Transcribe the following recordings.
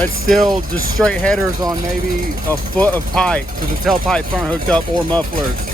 That's still just straight headers on maybe a foot of pipe, so the tailpipes aren't hooked up or mufflers.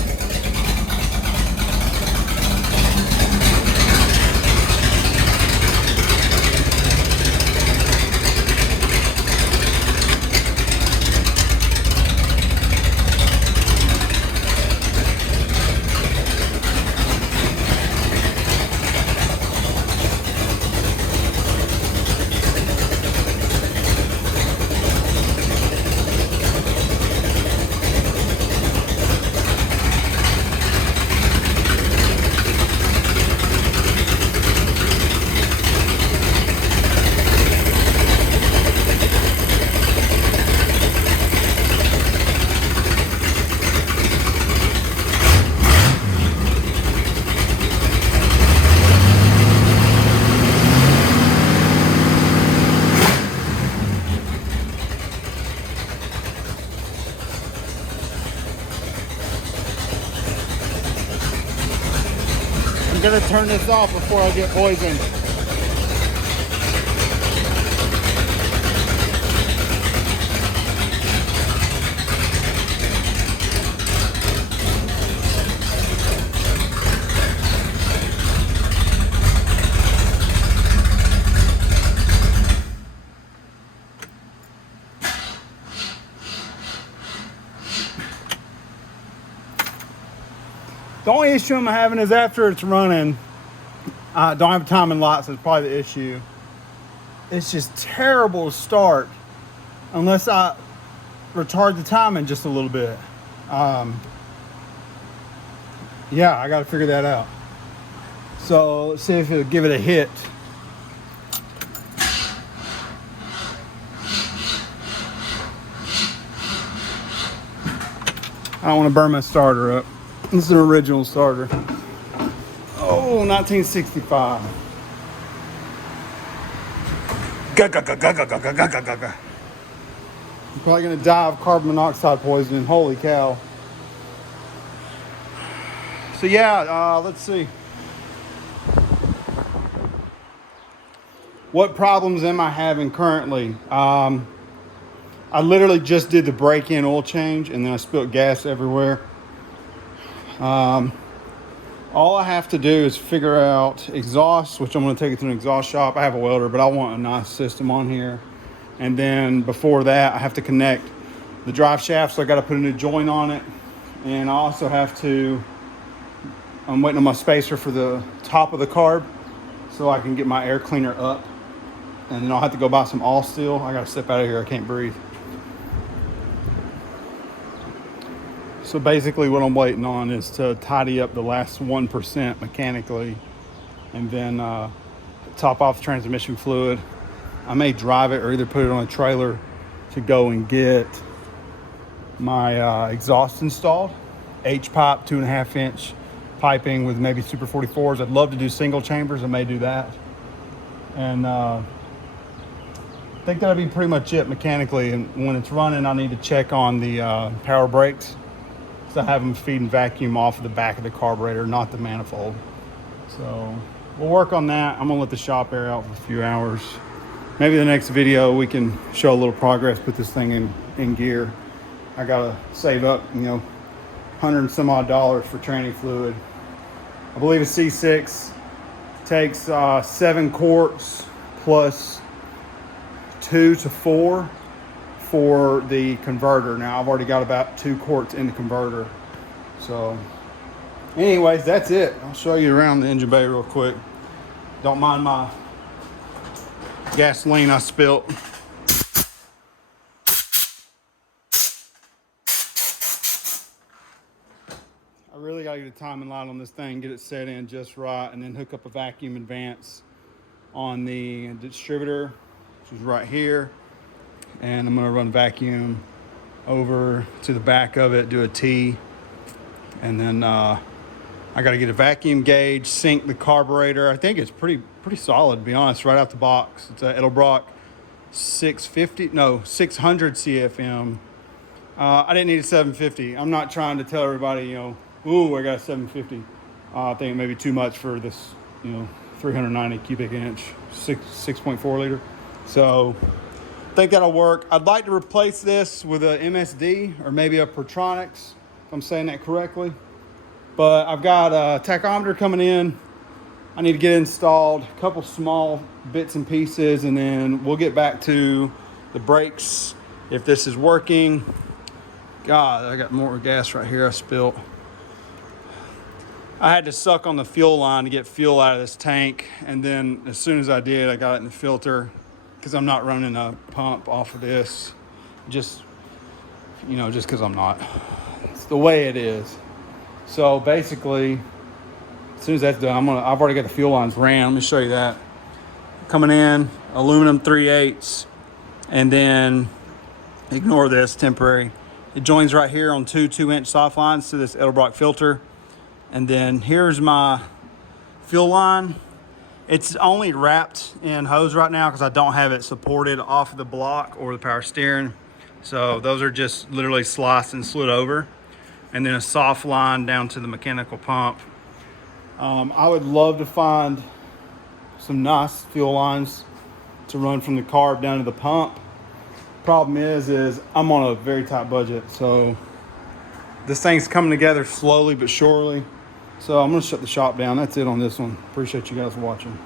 I'm gonna turn this off before I get poisoned. The only issue I'm having is after it's running, I don't have timing lock, so it's probably the issue. It's just terrible to start unless I retard the timing just a little bit. Yeah, I got to figure that out. So let's see if it'll give it a hit. I don't want to burn my starter up. This is an original starter. Oh, 1965. I'm probably gonna die of carbon monoxide poisoning. Holy cow. So yeah, let's see. What problems am I having currently? I literally just did the break-in oil change and then I spilled gas everywhere. All I have to do is figure out exhaust, which I'm going to take it to an exhaust shop. I have a welder, but I want a nice system on here. And then before that, I have to connect the drive shaft, so I got to put a new joint on it. And I also have to, I'm waiting on my spacer for the top of the carb so I can get my air cleaner up. And then I'll have to go buy some all steel. I got to step out of here. I can't breathe. So basically what I'm waiting on is to tidy up the last 1% mechanically and then top off the transmission fluid. I may drive it or either put it on a trailer to go and get my exhaust installed. H-pipe, 2.5 inch piping with maybe Super 44s. I'd love to do single chambers. I may do that. And I think that'll be pretty much it mechanically. And when it's running, I need to check on the power brakes. So I have them feed and vacuum off of the back of the carburetor, not the manifold. So we'll work on that. I'm gonna let the shop air out for a few hours. Maybe the next video we can show a little progress, put this thing in gear. I gotta save up, $100 and some odd for training fluid. I believe a C6 takes 7 quarts plus 2 to 4 for the converter. Now I've already got about 2 quarts in the converter. So anyways, that's it. I'll show you around the engine bay real quick. Don't mind my gasoline I spilt. I really gotta get a timing light on this thing, get it set in just right, and then hook up a vacuum advance on the distributor, which is right here. And I'm gonna run vacuum over to the back of it, do a T, and then I gotta get a vacuum gauge, sync the carburetor. I think it's pretty solid, to be honest, right out the box. It's a Edelbrock 600 CFM. I didn't need a 750. I'm not trying to tell everybody, ooh, I got a 750. I think it may be too much for this, 390 cubic inch, 6.4 liter. So think that'll work. I'd like to replace this with a MSD or maybe a Pertronix, if I'm saying that correctly. But I've got a tachometer coming in. I need to get installed, a couple small bits and pieces, and then we'll get back to the brakes if this is working. God, I got more gas right here I spilt. I had to suck on the fuel line to get fuel out of this tank, and then as soon as I did, I got it in the filter because I'm not running a pump off of this. Just because I'm not. It's the way it is. So basically, as soon as that's done, I've already got the fuel lines ran. Let me show you that. Coming in, aluminum 3/8, and then ignore this, temporary. It joins right here on two 2-inch soft lines to this Edelbrock filter. And then here's my fuel line. It's only wrapped in hose right now because I don't have it supported off of the block or the power steering. So those are just literally sliced and slid over. And then a soft line down to the mechanical pump. I would love to find some nice fuel lines to run from the carb down to the pump. Problem is I'm on a very tight budget, so this thing's coming together slowly but surely. So I'm gonna shut the shop down. That's it on this one. Appreciate you guys watching.